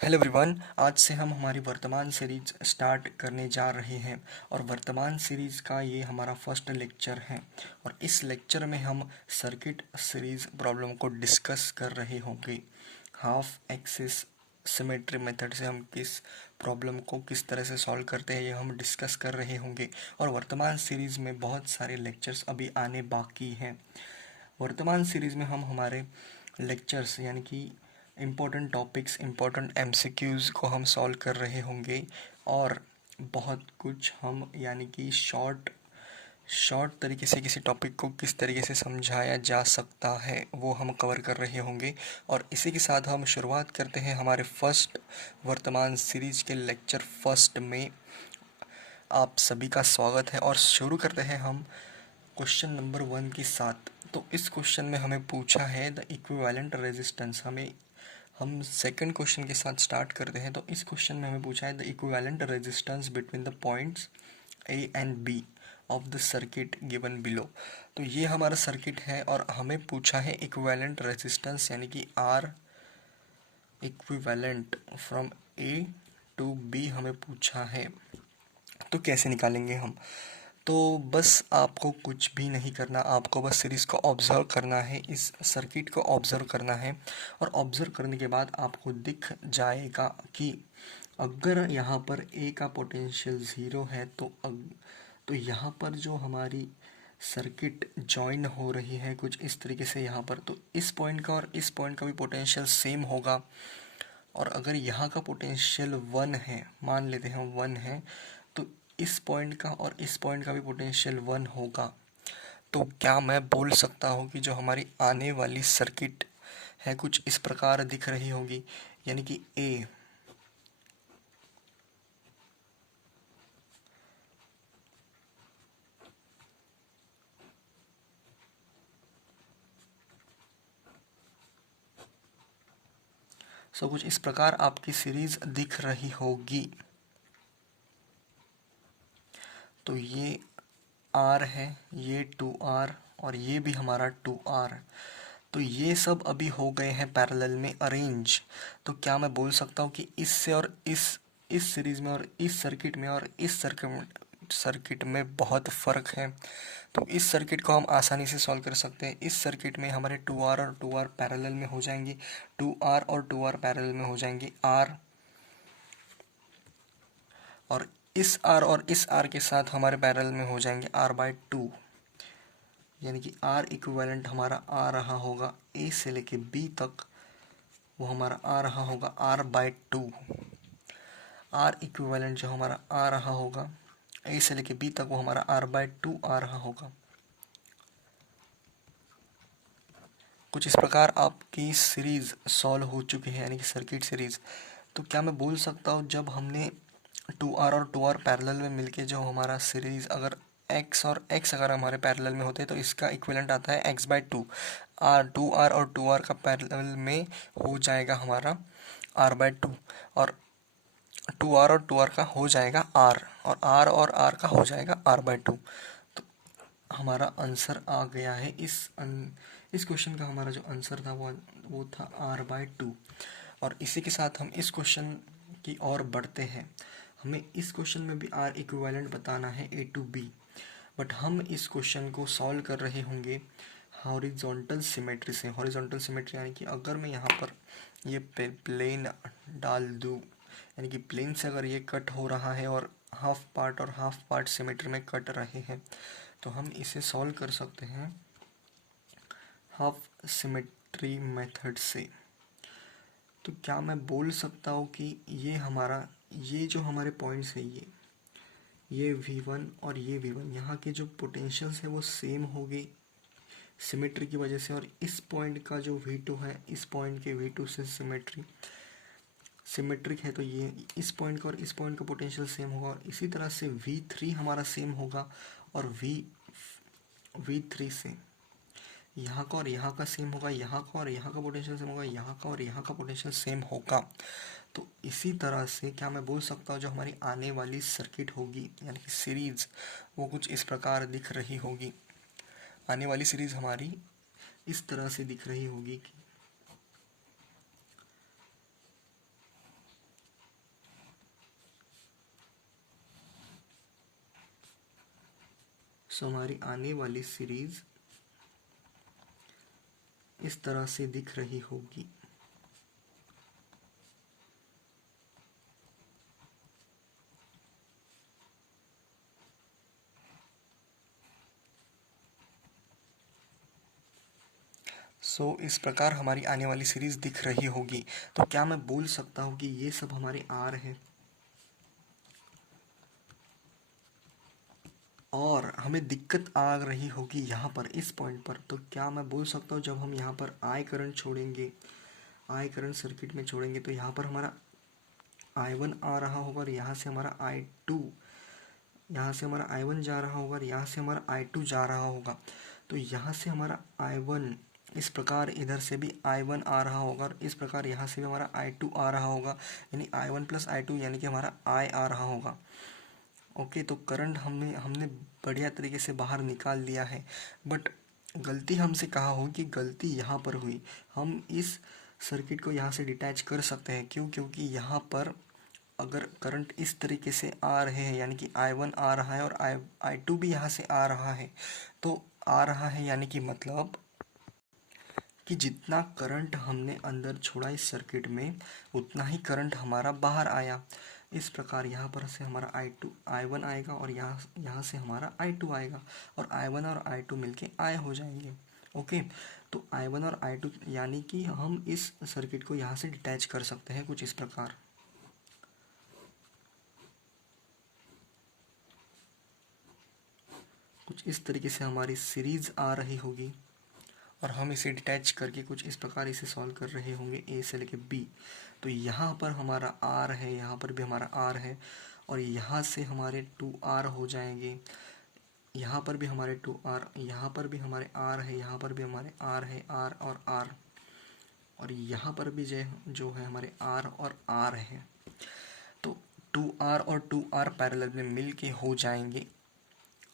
Hello everyone. आज से हम हमारी वर्तमान सीरीज स्टार्ट करने जा रहे हैं और वर्तमान सीरीज का ये हमारा फर्स्ट लेक्चर है। और इस लेक्चर में हम सर्किट सीरीज प्रॉब्लम को डिस्कस कर रहे होंगे। हाफ एक्सिस सिमेट्री मेथड से हम किस प्रॉब्लम को किस तरह से सॉल्व करते हैं ये हम डिस्कस कर रहे होंगे। और वर्तमान सीरीज में बहुत सारे लेक्चर्स अभी आने बाकी हैं। वर्तमान सीरीज में हम हमारे लेक्चर्स यानी कि इम्पोर्टेंट टॉपिक्स, इम्पोर्टेंट एमसीक्यूज़ को हम सॉल्व कर रहे होंगे। और बहुत कुछ हम यानी कि शॉर्ट शॉर्ट तरीके से किसी टॉपिक को किस तरीके से समझाया जा सकता है वो हम कवर कर रहे होंगे। और इसी के साथ हम शुरुआत करते हैं हमारे फर्स्ट वर्तमान सीरीज के लेक्चर फर्स्ट में। आप सभी का स्वागत है और शुरू करते हैं हम क्वेश्चन नंबर 1 के साथ। तो इस क्वेश्चन में हमें पूछा है द इक्विवेलेंट रेजिस्टेंस। हम सेकंड क्वेश्चन के साथ स्टार्ट करते हैं। तो इस क्वेश्चन में हमें पूछा है the equivalent resistance between the points A and B of the circuit given below. तो ये हमारा सर्किट है और हमें पूछा है इक्विवेलेंट रेजिस्टेंस यानी कि R equivalent from A to B हमें पूछा है। तो कैसे निकालेंगे हम? तो बस आपको कुछ भी नहीं करना, आपको बस सीरीज़ को ऑब्ज़र्व करना है, इस सर्किट को ऑब्ज़र्व करना है। और ऑब्ज़र्व करने के बाद आपको दिख जाएगा कि अगर यहाँ पर ए का पोटेंशियल ज़ीरो है तो यहाँ पर जो हमारी सर्किट जॉइन हो रही है कुछ इस तरीके से यहाँ पर, तो इस पॉइंट का और इस पॉइंट का भी पोटेंशियल सेम होगा। और अगर यहाँ का पोटेंशियल 1 है, मान लेते हैं 1 है, तो इस पॉइंट का और इस पॉइंट का भी पोटेंशियल 1 होगा। तो क्या मैं बोल सकता हूँ कि जो हमारी आने वाली सर्किट है कुछ इस प्रकार दिख रही होगी, यानी कि ए कुछ इस प्रकार आपकी सीरीज दिख रही होगी। तो ये आर है, ये 2R और ये भी हमारा 2R। तो ये सब अभी हो गए हैं पैरेलल में अरेंज। तो क्या मैं बोल सकता हूँ कि इससे और इस सीरीज में और इस सर्किट में और इस सर्किट में बहुत फ़र्क है। तो इस सर्किट को हम आसानी से सॉल्व कर सकते हैं। इस सर्किट में हमारे 2R और 2R पैरेलल में हो जाएंगे, 2R और 2R पैरेलल में हो जाएंगे R। और इस R और इस R के साथ हमारे पैरेलल में हो जाएंगे R/2, यानी कि R इक्विवेलेंट हमारा आ रहा होगा A से लेके B तक, वो हमारा आ रहा होगा R/2। R इक्विवेलेंट जो हमारा आ रहा होगा A से लेके B तक, वो हमारा R/2 आ रहा होगा। कुछ इस प्रकार आपकी सीरीज़ सॉल्व हो चुकी है, यानी कि सर्किट सीरीज़। तो क्या मैं बोल सकता हूँ जब हमने 2R और 2R पैरेलल में मिलके जो हमारा सीरीज़, अगर x और x अगर हमारे पैरेलल में होते हैं तो इसका इक्विवेलेंट आता है x/2। 2R और 2R का पैरेलल में हो जाएगा हमारा R/2 और 2R और 2R का हो जाएगा R और R और R का हो जाएगा R/2। तो हमारा आंसर आ गया है। इस क्वेश्चन का हमारा जो आंसर था वो था R/2। और इसी के साथ हम इस क्वेश्चन की ओर बढ़ते हैं। हमें इस क्वेश्चन में भी R इक्विवेलेंट बताना है A टू B, बट हम इस क्वेश्चन को सॉल्व कर रहे होंगे हॉरिजॉन्टल सिमेट्री से। हॉरिजॉन्टल सिमेट्री यानी कि अगर मैं यहाँ पर ये प्लेन डाल दूँ, यानी कि प्लेन से अगर ये कट हो रहा है और हाफ पार्ट सिमेट्री में कट रहे हैं, तो हम इसे सॉल्व कर सकते हैं हाफ सिमेट्री मेथड से। तो क्या मैं बोल सकता हूँ कि ये जो हमारे पॉइंट्स हैं, ये V1 और ये V1, यहाँ के जो पोटेंशियल्स है वो सेम होगी सिमेट्री की वजह से। और इस पॉइंट का जो V2 है, इस पॉइंट के V2 से सिमेट्रिक है, तो ये इस पॉइंट का और इस पॉइंट का पोटेंशियल सेम होगा। और इसी तरह से V3 हमारा सेम होगा और V3 से यहाँ का और यहाँ का सेम होगा, यहाँ का और यहाँ का पोटेंशियल सेम होगा, यहाँ का और यहाँ का पोटेंशियल सेम होगा। तो इसी तरह से क्या मैं बोल सकता हूँ जो हमारी आने वाली सर्किट होगी यानी कि सीरीज़, वो कुछ इस प्रकार दिख रही होगी। आने वाली सीरीज़ हमारी इस तरह से दिख रही होगी कि सो हमारी आने वाली सीरीज इस तरह से दिख रही होगी। इस प्रकार हमारी आने वाली सीरीज दिख रही होगी। तो क्या मैं बोल सकता हूँ कि ये सब हमारे आर है और हमें दिक्कत आ रही होगी यहाँ पर इस पॉइंट पर। तो क्या मैं बोल सकता हूँ जब हम यहाँ पर आई करंट छोड़ेंगे, आई करंट सर्किट में छोड़ेंगे तो यहाँ पर हमारा I1 आ रहा होगा और यहाँ से हमारा I2, यहाँ से हमारा I1 जा रहा होगा और यहाँ से हमारा I2 जा रहा होगा। तो यहाँ से हमारा I1 इस प्रकार इधर से भी I1 आ रहा होगा और इस प्रकार यहाँ से भी हमारा I2 आ रहा होगा, यानी I1 प्लस I2 यानी कि हमारा I आ रहा होगा। ओके, तो करंट हमने बढ़िया तरीके से बाहर निकाल लिया है। बट गलती हमसे कहाँ हुई कि गलती यहाँ पर हुई। हम इस सर्किट को यहाँ से डिटैच कर सकते हैं, क्यों? क्योंकि यहाँ पर अगर करंट इस तरीके से आ रहे हैं यानी कि I1 आ रहा है और I2 भी यहाँ से आ रहा है, तो आ रहा है यानी कि मतलब कि जितना करंट हमने अंदर छोड़ा इस सर्किट में उतना ही करंट हमारा बाहर आया। इस प्रकार यहाँ पर से हमारा I1 आएगा और यहाँ से हमारा I2 आएगा और I1 और I2 मिलके I हो जाएंगे। ओके, तो I1 और I2 यानी कि हम इस सर्किट को यहाँ से डिटैच कर सकते हैं कुछ इस प्रकार। कुछ इस तरीके से हमारी सीरीज आ रही होगी और हम इसे डिटैच करके कुछ इस प्रकार इसे सॉल्व कर रहे होंगे ए से लेके बी। तो यहाँ पर हमारा आर है, यहाँ पर भी हमारा आर है और यहाँ से हमारे 2R हो जाएंगे, यहाँ पर भी हमारे 2R, यहाँ पर भी हमारे आर है, यहाँ पर भी हमारे आर है, आर और आर, और यहाँ पर भी जो है हमारे आर और आर है। तो 2R और 2R पैरेलल में मिल के हो जाएंगे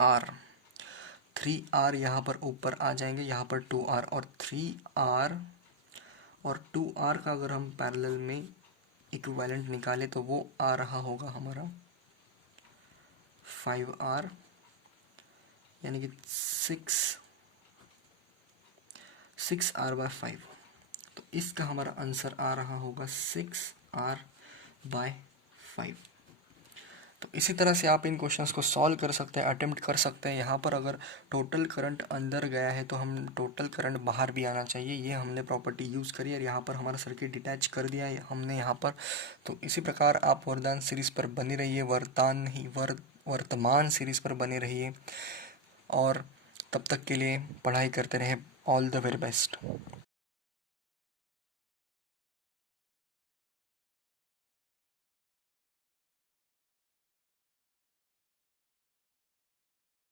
आर। 3R यहाँ पर ऊपर आ जाएंगे, यहाँ पर 2R और 3R और 2R का अगर हम पैरेलल में इक्विवेलेंट निकालें तो वो आ रहा होगा हमारा 5R, यानी कि 6R/5। तो इसका हमारा आंसर आ रहा होगा 6R/5। तो इसी तरह से आप इन क्वेश्चंस को सॉल्व कर सकते हैं, अटेम्प्ट कर सकते हैं। यहाँ पर अगर टोटल करंट अंदर गया है तो हम टोटल करंट बाहर भी आना चाहिए, ये हमने प्रॉपर्टी यूज़ करी और यहाँ पर हमारा सर्किट डिटैच कर दिया है हमने यहाँ पर। तो इसी प्रकार आप वरदान सीरीज़ पर बनी रहिए, वर्तमान सीरीज़ पर बने रहिए और तब तक के लिए पढ़ाई करते रहे। All the very best.